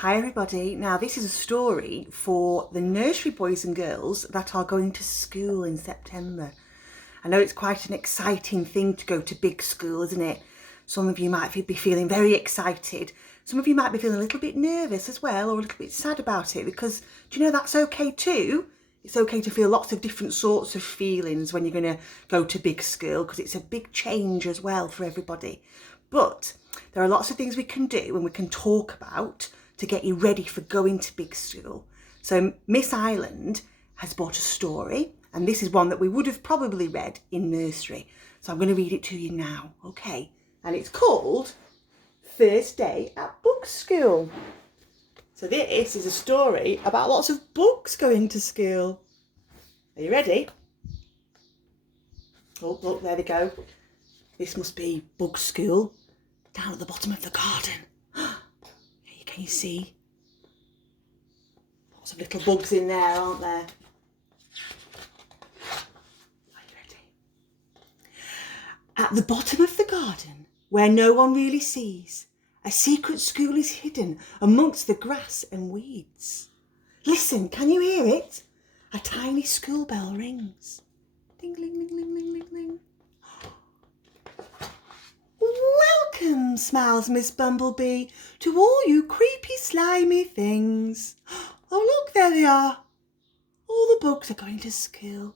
Hi everybody. Now this is a story for the nursery boys and girls that are going to school in September. I know it's quite an exciting thing to go to big school, isn't it? Some of you might be feeling very excited. Some of you might be feeling a little bit nervous as well, or a little bit sad about it, because do you know that's okay too? It's okay to feel lots of different sorts of feelings when you're going to go to big school, because it's a big change as well for everybody. But there are lots of things we can do and we can talk about to get you ready for going to big school. So Miss Ireland has brought a story, and this is one that we would have probably read in nursery. So I'm going to read it to you now, okay? And it's called First Day at Book School. So this is a story about lots of books going to school. Are you ready? Oh, look, there they go. This must be Bug School, down at the bottom of the garden. Can you see? Lots of little bugs in there, aren't there? Are you ready? At the bottom of the garden, where no one really sees, a secret school is hidden amongst the grass and weeds. Listen, can you hear it? A tiny school bell rings. Ding, ding, ding, ding, ding, ding, ding. Welcome, smiles Miss Bumblebee, to all you creepy, slimy things. Oh, look, there they are. All the bugs are going to school.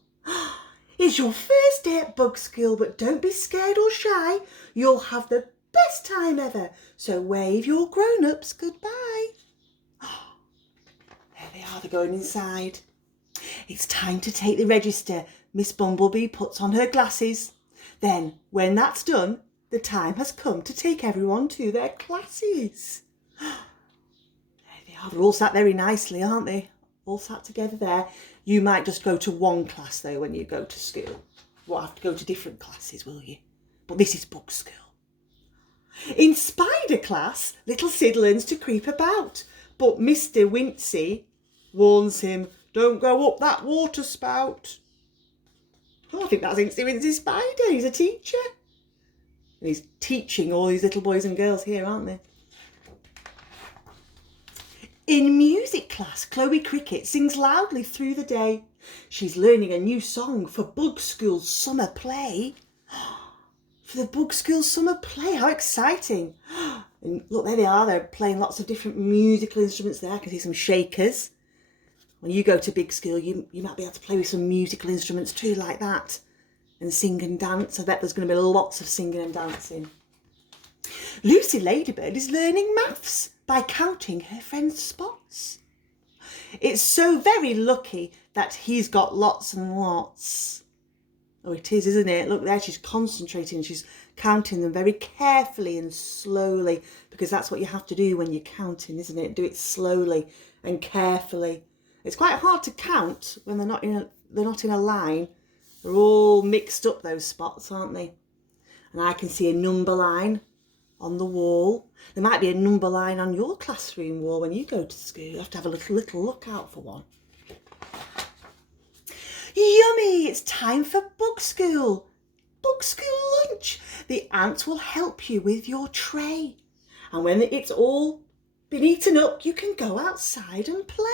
It's your first day at bug school, but don't be scared or shy. You'll have the best time ever. So wave your grown-ups goodbye. There they are, they're going inside. It's time to take the register. Miss Bumblebee puts on her glasses. Then, when that's done, the time has come to take everyone to their classes. There they are. They're all sat very nicely, aren't they? All sat together there. You might just go to one class, though, when you go to school. You won't have to go to different classes, will you? But this is book school. In Spider class, little Sid learns to creep about. But Mr. Wincy warns him, don't go up that water spout. Oh, I think that's Incy Wincy Spider. He's a teacher. And he's teaching all these little boys and girls here, aren't they? In music class, Chloe Cricket sings loudly through the day. She's learning a new song for Bug School's summer play. For the Bug School summer play, how exciting. And look, there they are. They're playing lots of different musical instruments there. I can see some shakers. When you go to big school, you might be able to play with some musical instruments too, like that. And sing and dance. I bet there's going to be lots of singing and dancing. Lucy Ladybird is learning maths by counting her friends' spots. It's so very lucky that he's got lots and lots. Oh, it is, isn't it? Look there, she's concentrating. She's counting them very carefully and slowly, because that's what you have to do when you're counting, isn't it? Do it slowly and carefully. It's quite hard to count when they're not in a line. They're all mixed up, those spots, aren't they? And I can see a number line on the wall. There might be a number line on your classroom wall when you go to school. You have to have a little look out for one. Yummy! It's time for Bug School. Bug School lunch. The ants will help you with your tray. And when it's all been eaten up, you can go outside and play.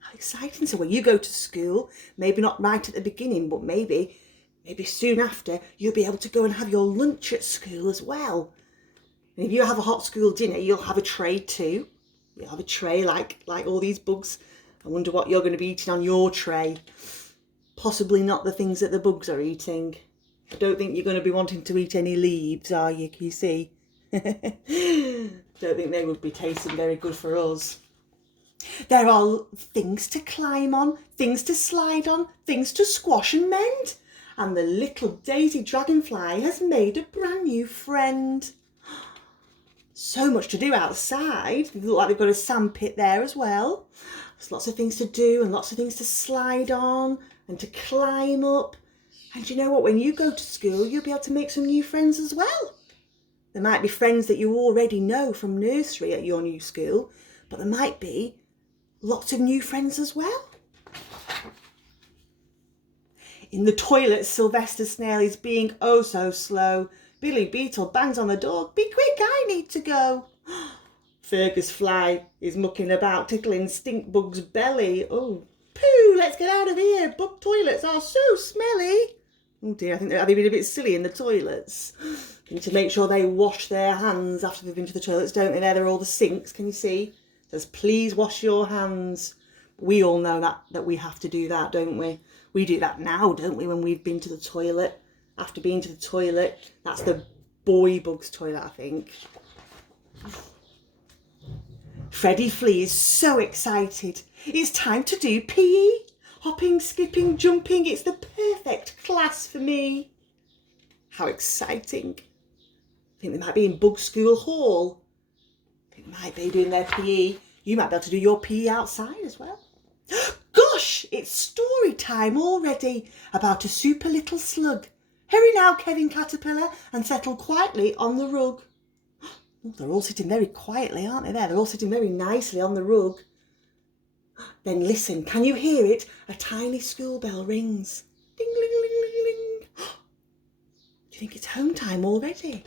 How exciting. So when you go to school, maybe not right at the beginning, but maybe soon after, you'll be able to go and have your lunch at school as well. And if you have a hot school dinner, you'll have a tray too. You'll have a tray like all these bugs. I wonder what you're going to be eating on your tray. Possibly not the things that the bugs are eating. I don't think you're going to be wanting to eat any leaves, are you? Can you see? Don't think they would be tasting very good for us. There are things to climb on, things to slide on, things to squash and mend. And the little daisy dragonfly has made a brand new friend. So much to do outside. They look like they've got a sandpit there as well. There's lots of things to do and lots of things to slide on and to climb up. And you know what? When you go to school, you'll be able to make some new friends as well. There might be friends that you already know from nursery at your new school, but there might be lots of new friends as well. In the toilet, Sylvester Snail is being oh so slow. Billy Beetle bangs on the door. Be quick, I need to go. Fergus Fly is mucking about, tickling Stinkbug's belly. Oh, poo, let's get out of here. Bug toilets are so smelly. Oh dear, I think they've been a bit silly in the toilets. They need to make sure they wash their hands after they've been to the toilets, don't they? There are all the sinks, can you see? It says, please wash your hands. We all know that we have to do that, don't we? We do that now, don't we, when we've been to the toilet? After being to the toilet, that's the boy bug's toilet, I think. Freddie Flea is so excited. It's time to do PE. Hopping, skipping, jumping. It's the perfect class for me. How exciting. I think they might be in Bug School Hall. I think they might be doing their PE. You might be able to do your PE outside as well. Gosh, it's story time already about a super little slug. Hurry now, Kevin Caterpillar, and settle quietly on the rug. Oh, they're all sitting very quietly, aren't they there? They're all sitting very nicely on the rug. Then listen, can you hear it? A tiny school bell rings. Ding, ling, ling, ling, ling. Do you think it's home time already?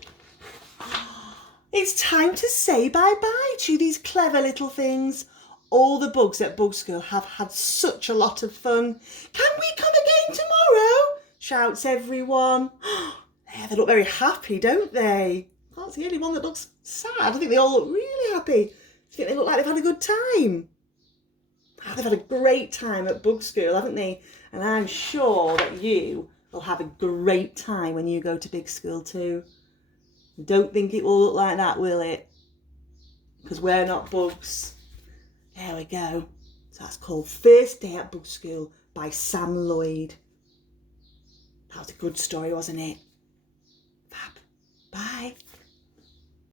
It's time to say bye-bye to these clever little things. All the bugs at Bug School have had such a lot of fun. Can we come again tomorrow? Shouts everyone. Yeah, they look very happy, don't they? That's the only one that looks sad. I think they all look really happy. I think they look like they've had a good time. Oh, they've had a great time at Bug School, haven't they? And I'm sure that you will have a great time when you go to Big School too. Don't think it will look like that, will it? Because we're not bugs. There we go. So that's called First Day at Bug School by Sam Lloyd. That was a good story, wasn't it? Fab. Bye.